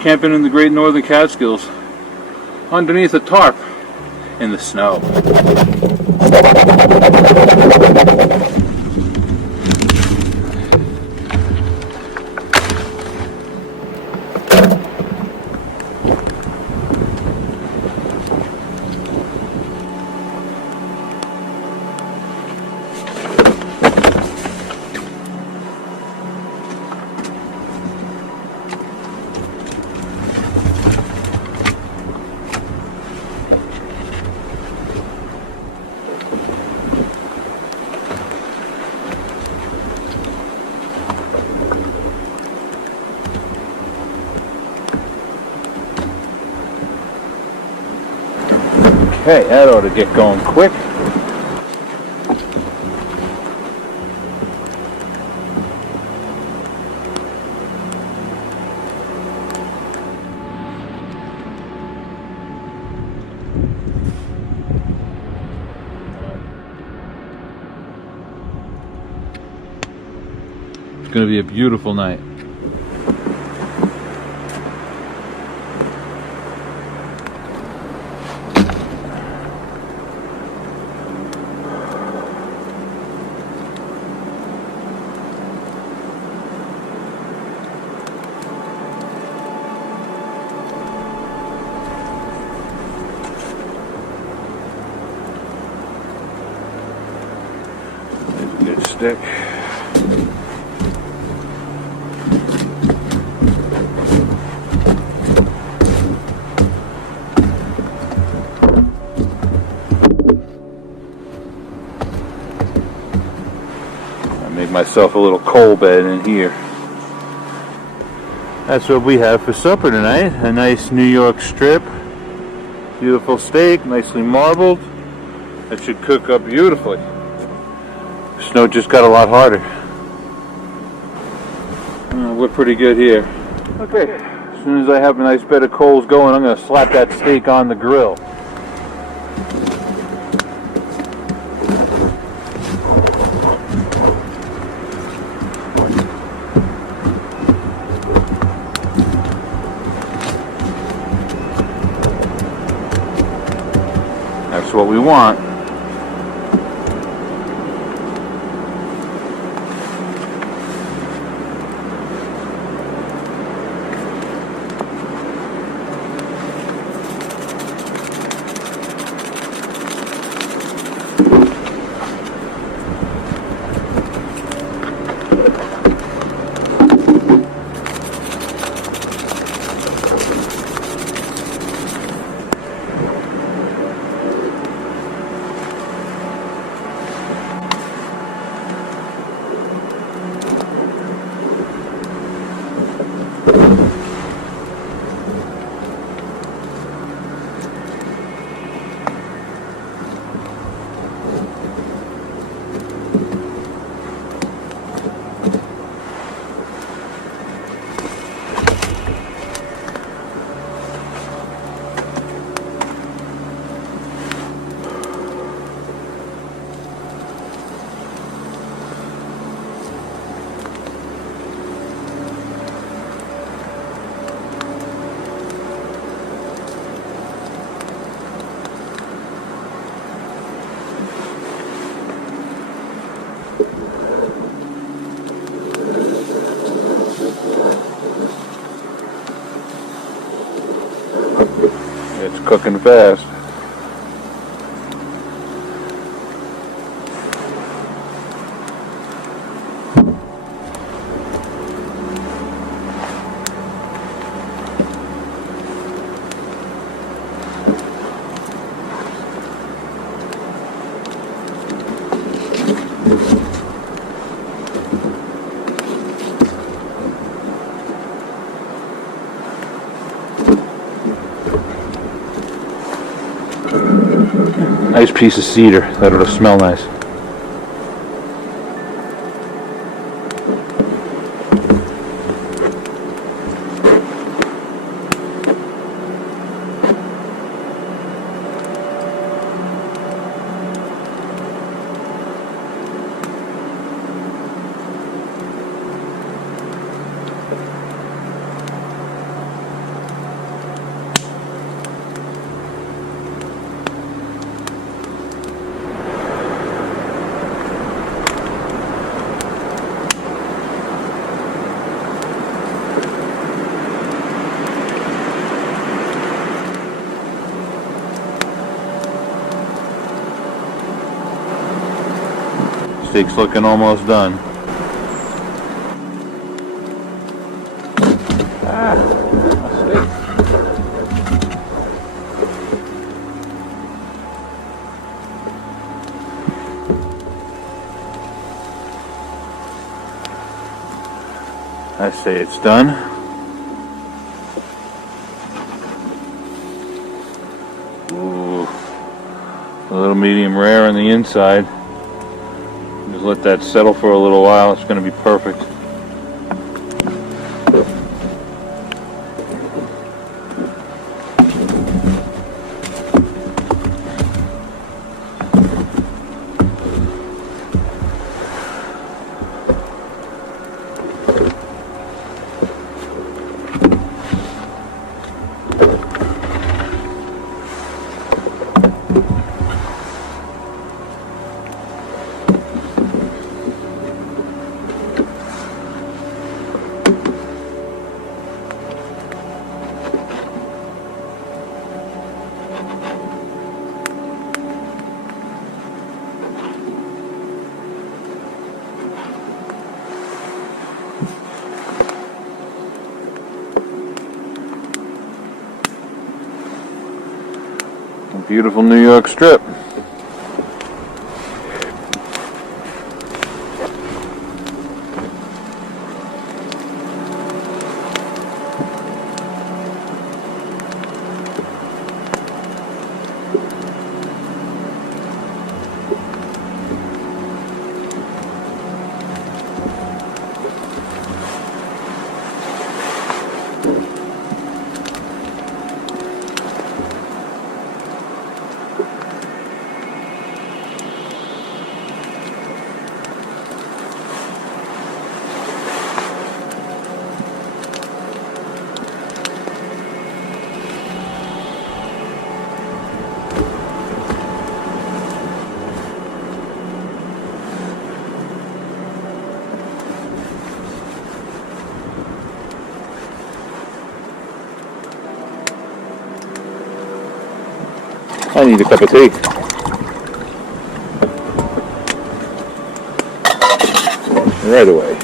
camping in the Great Northern Catskills underneath a tarp in the snow. Okay, that ought to get going quick. It's going to be a beautiful night. Good stick. I make myself a little coal bed in here. That's what we have for supper tonight. A nice New York strip. Beautiful steak, nicely marbled. That should cook up beautifully. Snow just got a lot harder. We're pretty good here. Okay, as soon as I have a nice bed of coals going, I'm going to slap that steak on the grill. That's what we want. It's cooking fast. Nice piece of cedar. That ought to smell nice. Steak's looking almost done. I say it's done. Ooh, a little medium rare on the inside. Just let that settle for a little while. It's going to be perfect. Beautiful New York strip. I need a cup of tea. Right away.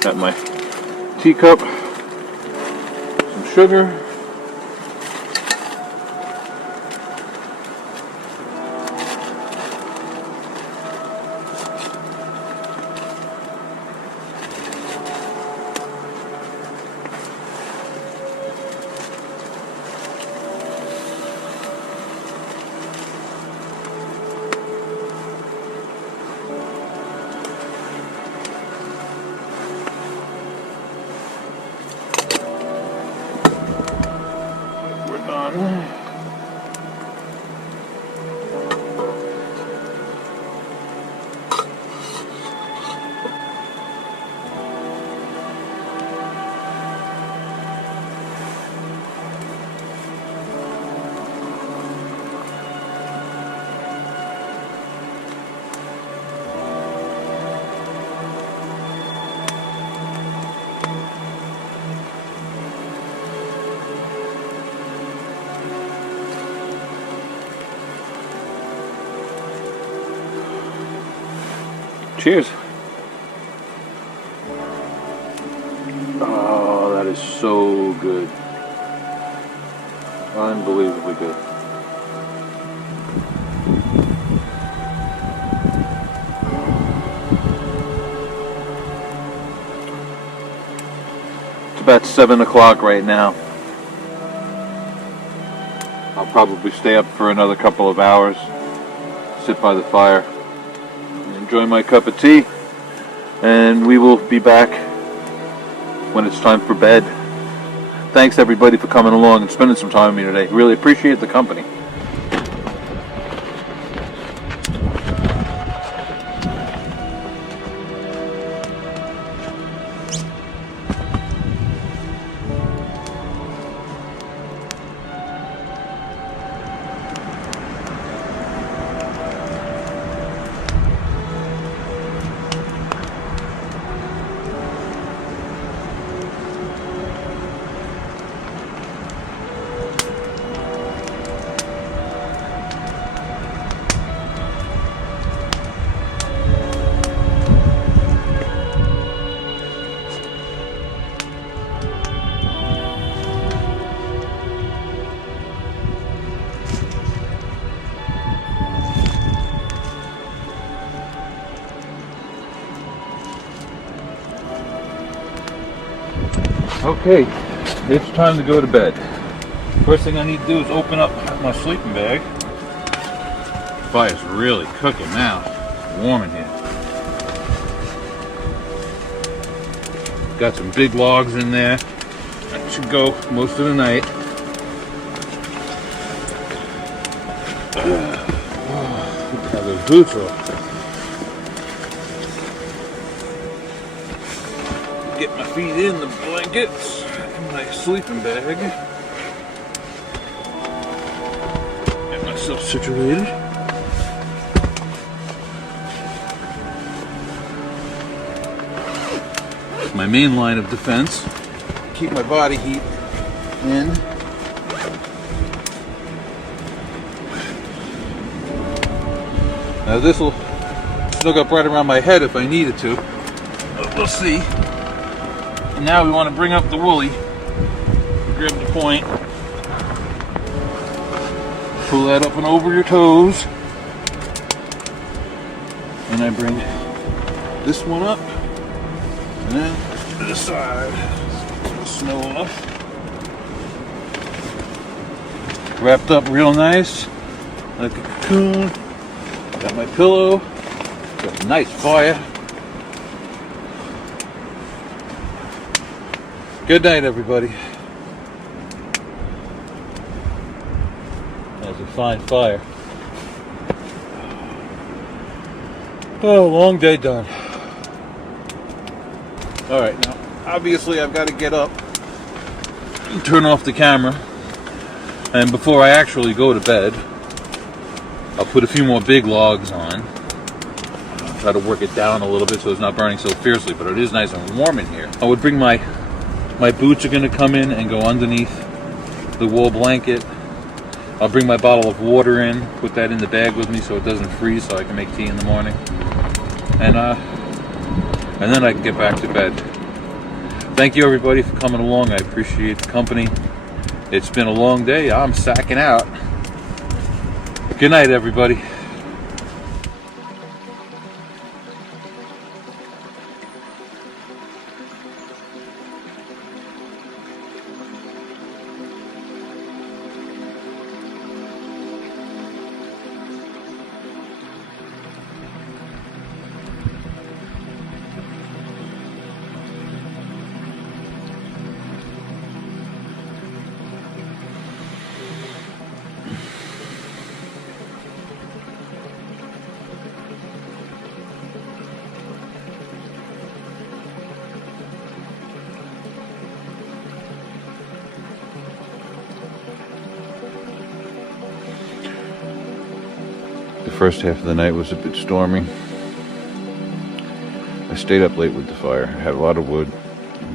Got my teacup, some sugar. Cheers. Oh, that is so good. Unbelievably good. It's about 7 o'clock right now. I'll probably stay up for another couple of hours, sit by the fire, enjoy my cup of tea, and we will be back when it's time for bed. Thanks everybody for coming along and spending some time with me today. Really appreciate the company. Okay, it's time to go to bed. First thing I need to do is open up my sleeping bag. Fire's really cooking now. It's warm in here. Got some big logs in there. That should go most of the night. Have those boots off. Get my feet in the blankets and my sleeping bag. Get myself situated. My main line of defense. Keep my body heat in. Now this will snug up right around my head if I needed to. We'll see. And now we want to bring up the woolly. Grab the point. Pull that up and over your toes. And I bring this one up. And then to the side. Get the snow off. Wrapped up real nice. Like a cocoon. Got my pillow. Got a nice fire. Good night, everybody. That was a fine fire. Oh, long day done. Alright, now, obviously I've got to get up and turn off the camera. And before I actually go to bed, I'll put a few more big logs on. I'll try to work it down a little bit so it's not burning so fiercely, but it is nice and warm in here. I would bring my boots are going to come in and go underneath the wool blanket. I'll bring my bottle of water in, put that in the bag with me so it doesn't freeze, so I can make tea in the morning. And then I can get back to bed. Thank you everybody for coming along. I appreciate the company. It's been a long day. I'm sacking out. Good night, everybody. The first half of the night was a bit stormy. I stayed up late with the fire. I had a lot of wood,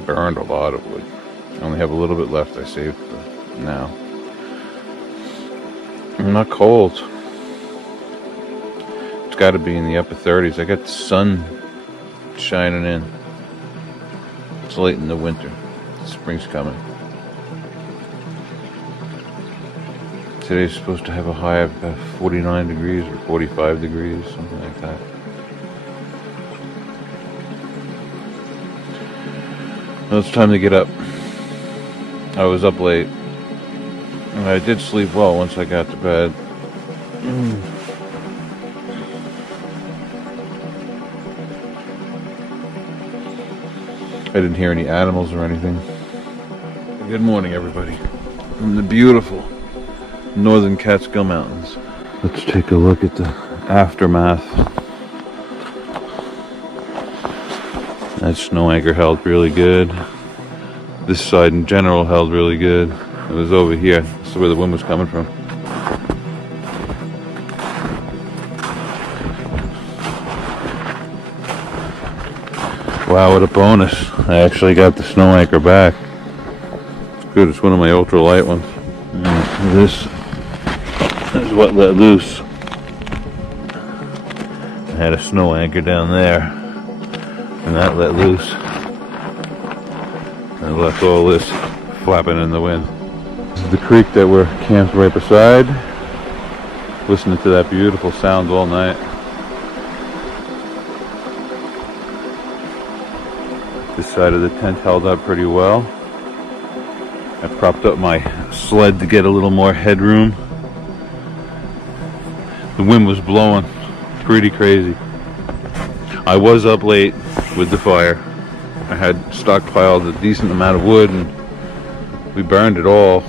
burned a lot of wood. I only have a little bit left I saved for now. I'm not cold. It's got to be in the upper 30s. I got the sun shining in. It's late in the winter. Spring's coming. Today's supposed to have a high of about 49 degrees or 45 degrees, something like that. Well, it's time to get up. I was up late. And I did sleep well once I got to bed. I didn't hear any animals or anything. Good morning, everybody. From the beautiful northern Catskill Mountains. Let's take a look at the aftermath. That snow anchor held really good. This side in general held really good. It was over here. This is where the wind was coming from. Wow, what a bonus. I actually got the snow anchor back. It's good. It's one of my ultralight ones. And this is what let loose. I had a snow anchor down there, and that let loose. And left all this flapping in the wind. This is the creek that we're camped right beside. Listening to that beautiful sound all night. This side of the tent held up pretty well. I propped up my sled to get a little more headroom. The wind was blowing pretty crazy. I was up late with the fire. I had stockpiled a decent amount of wood and we burned it all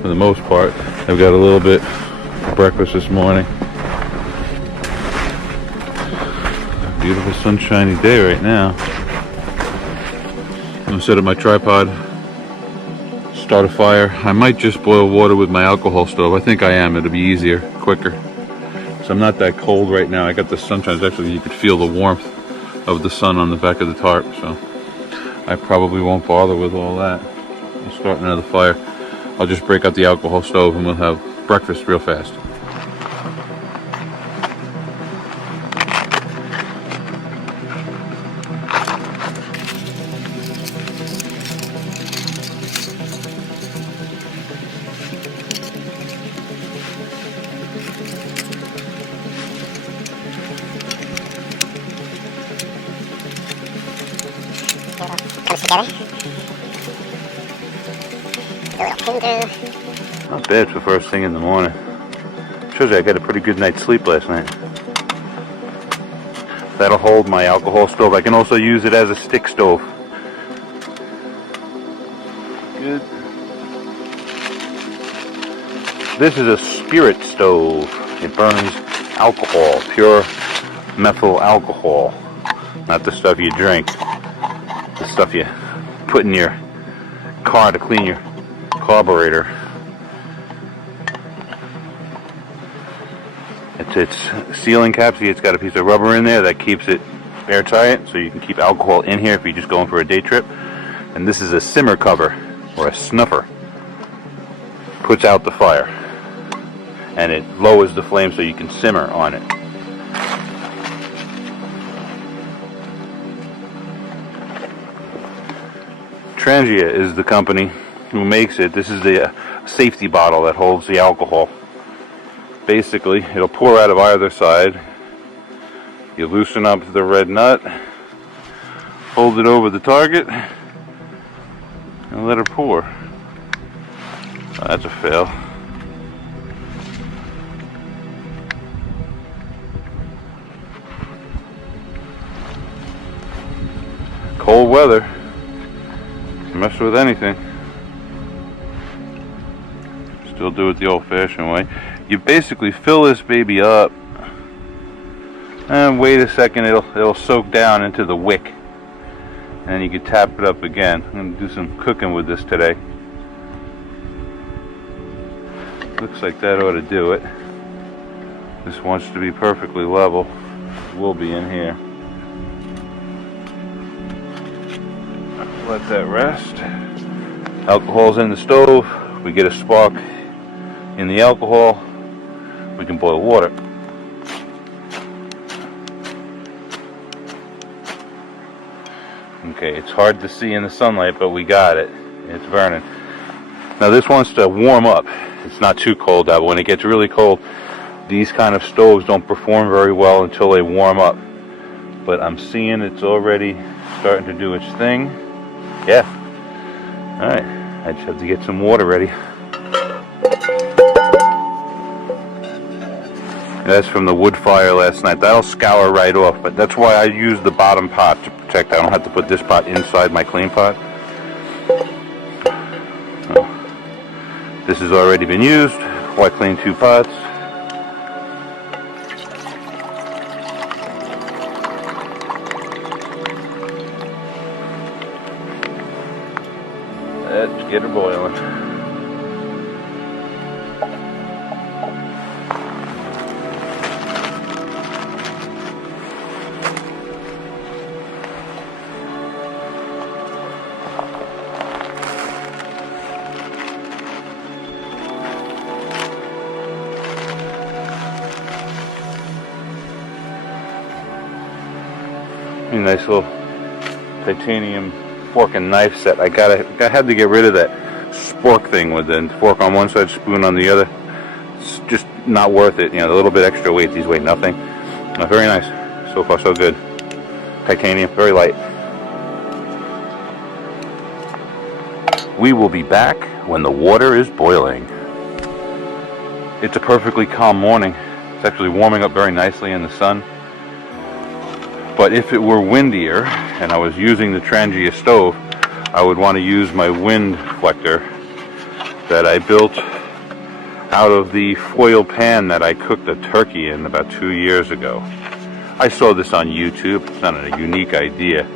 for the most part. I've got a little bit for breakfast this morning. Beautiful sunshiny day right now. I'm gonna set up my tripod, start a fire. I might just boil water with my alcohol stove. I think I am. It'll be easier, quicker. So I'm not that cold right now. I got the sunshine. Actually, you could feel the warmth of the sun on the back of the tarp. So I probably won't bother with all that. I'll start another fire. I'll just break out the alcohol stove and we'll have breakfast real fast. Not bad for first thing in the morning. Shows you I got a pretty good night's sleep last night. That'll hold my alcohol stove. I can also use it as a stick stove. Good. This is a spirit stove. It burns alcohol, pure methyl alcohol. Not the stuff you drink. The stuff you put in your car to clean your carburetor. It's sealing cap. See, it's got a piece of rubber in there that keeps it airtight, so you can keep alcohol in here if you're just going for a day trip. And this is a simmer cover, or a snuffer. Puts out the fire, and it lowers the flame so you can simmer on it. Trangia is the company who makes it. This is the safety bottle that holds the alcohol. Basically, it'll pour out of either side. You loosen up the red nut, hold it over the target, and let it pour. Oh, that's a fail. Cold weather. Mess with anything. Still do it the old-fashioned way. You basically fill this baby up and wait a second, it'll soak down into the wick, and you can tap it up again. I'm going to do some cooking with this today. Looks like that ought to do it. This wants to be perfectly level. It will be in here. Let that rest. Alcohol's in the stove. We get a spark in the alcohol. We can boil water. Okay, it's hard to see in the sunlight, but we got it. It's burning. Now this wants to warm up. It's not too cold out, but when it gets really cold, these kind of stoves don't perform very well until they warm up. But I'm seeing it's already starting to do its thing. Yeah. Alright, I just have to get some water ready. That's from the wood fire last night. That'll scour right off, but that's why I use the bottom pot to protect. I don't have to put this pot inside my clean pot. Oh. This has already been used. Why clean two pots? Let's get her boiling. A nice little titanium fork and knife set. I had to get rid of that spork thing with the fork on one side, spoon on the other. It's just not worth it. You know, a little bit extra weight. These weigh nothing. Very nice. So far, so good. Titanium, very light. We will be back when the water is boiling. It's a perfectly calm morning. It's actually warming up very nicely in the sun. But if it were windier and I was using the Trangia stove, I would want to use my wind deflector that I built out of the foil pan that I cooked a turkey in about 2 years ago. I saw this on YouTube. It's not a unique idea.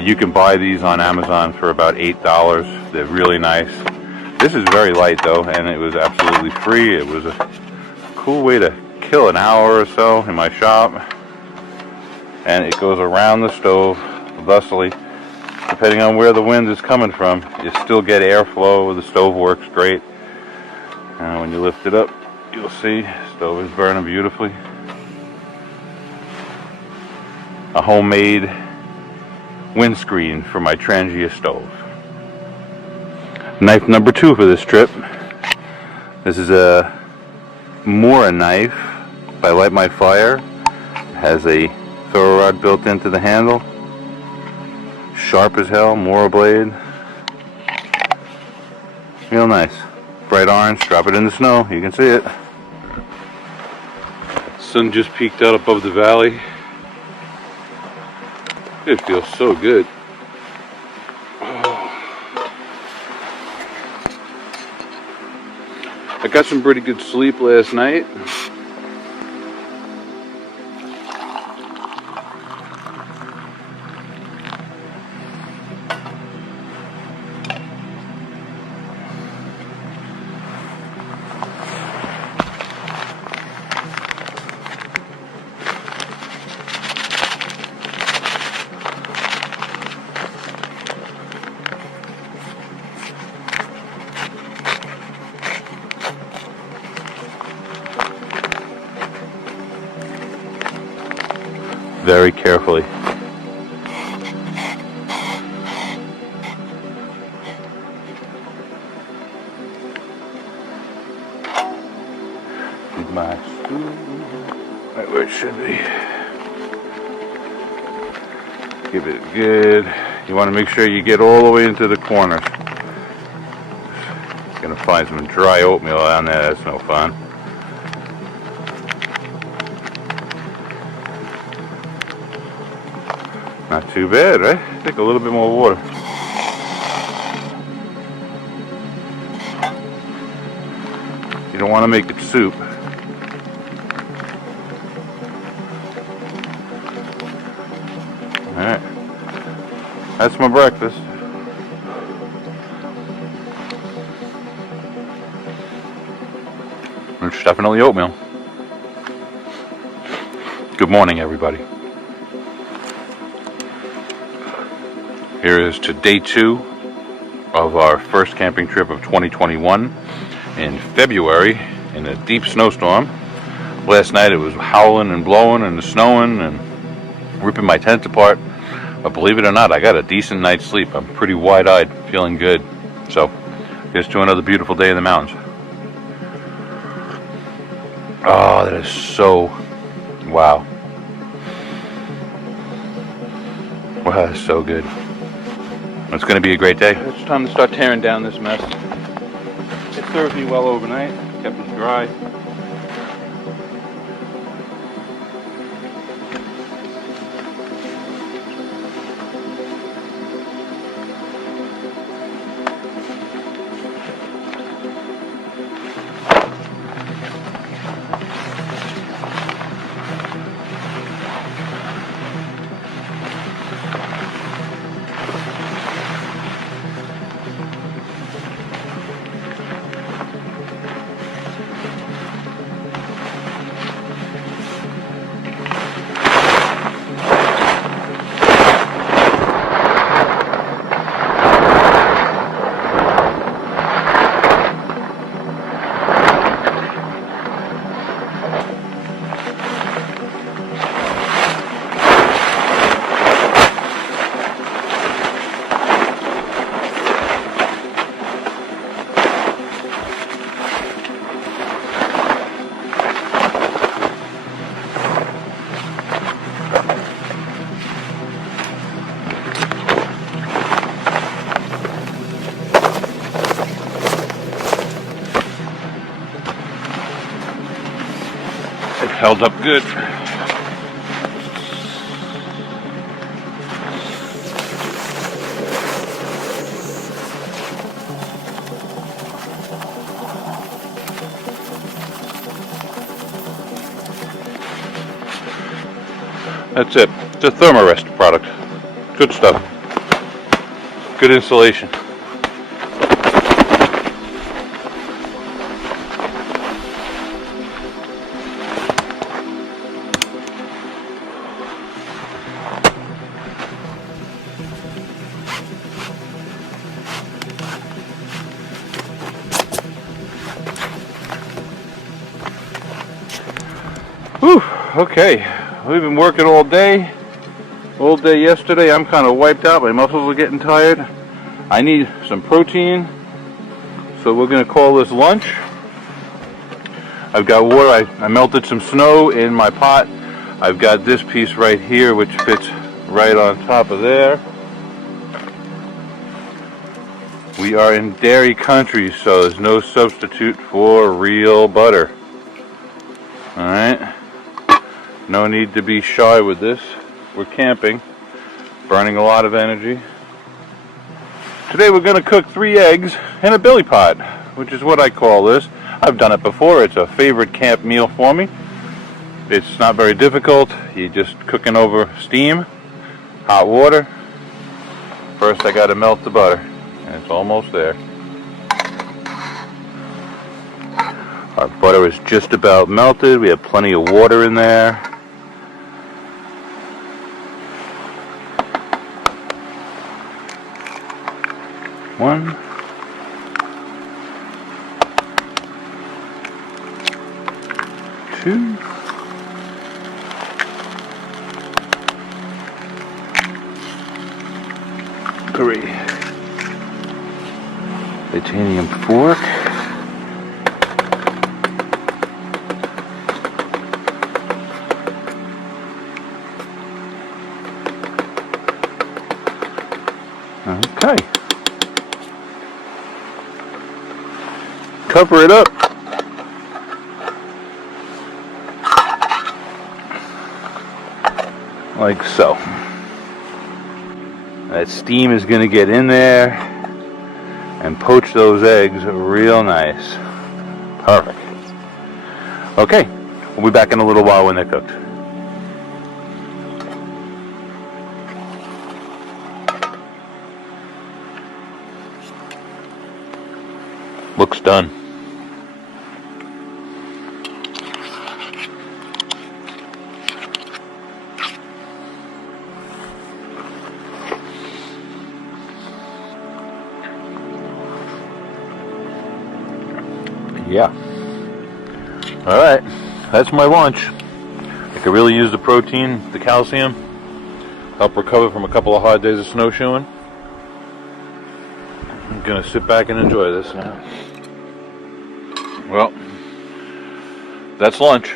You can buy these on Amazon for about $8. They're really nice. This is very light though, and it was absolutely free. It was a cool way to kill an hour or so in my shop. And it goes around the stove thusly. Depending on where the wind is coming from, you still get airflow. The stove works great. And when you lift it up, you'll see the stove is burning beautifully. A homemade windscreen for my Trangia stove. Knife number 2 for this trip. This is a Mora knife by Light My Fire. It has a ferro rod built into the handle. Sharp as hell, Mora blade. Real nice. Bright orange, drop it in the snow, you can see it. Sun just peeked out above the valley. It feels so good. I got some pretty good sleep last night. Very carefully. My spoon, right where it should be. Give it good. You want to make sure you get all the way into the corners. Gonna find some dry oatmeal on there. That's no fun. Not too bad, right? Take a little bit more water. You don't want to make it soup. Alright. That's my breakfast. It's definitely oatmeal. Good morning, everybody. Here is to day 2 of our first camping trip of 2021 in February in a deep snowstorm. Last night it was howling and blowing and snowing and ripping my tent apart. But believe it or not, I got a decent night's sleep. I'm pretty wide-eyed, feeling good. So here's to another beautiful day in the mountains. Oh, that is so, wow. Wow, that's so good. It's going to be a great day. It's time to start tearing down this mess. It served me well overnight, kept it dry. held up good. That's it. It's a Thermarest product. Good stuff. Good insulation. Whew, okay. We've been working all day yesterday. I'm kind of wiped out. My muscles are getting tired. I need some protein, so we're going to call this lunch. I've got water. I melted some snow in my pot. I've got this piece right here, which fits right on top of there. We are in dairy country, so there's no substitute for real butter. Alright? No need to be shy with this. We're camping, burning a lot of energy. Today we're going to cook 3 eggs in a billy pot, which is what I call this. I've done it before. It's a favorite camp meal for me. It's not very difficult. You're just cooking over steam, hot water. First I got to melt the butter, and it's almost there. Our butter is just about melted. We have plenty of water in there. One, two, three. Titanium fork. Okay. Cover it up. Like so. That steam is going to get in there and poach those eggs real nice. Perfect. Okay, we'll be back in a little while when they're cooked. Looks done. Yeah. All right, that's my lunch. I could really use the protein, the calcium, help recover from a couple of hard days of snowshoeing. I'm gonna sit back and enjoy this now. Well, that's lunch.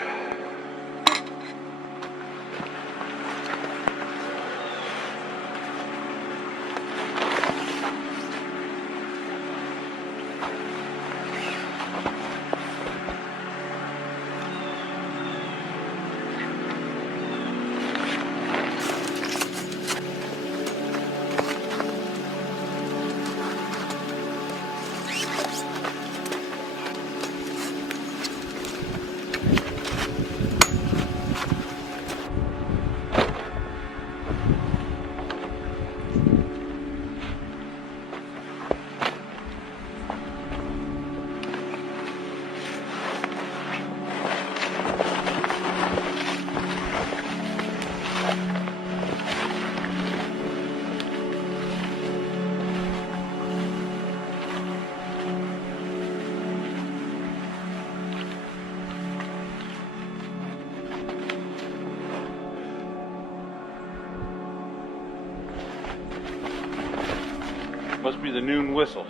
Must be the noon whistle.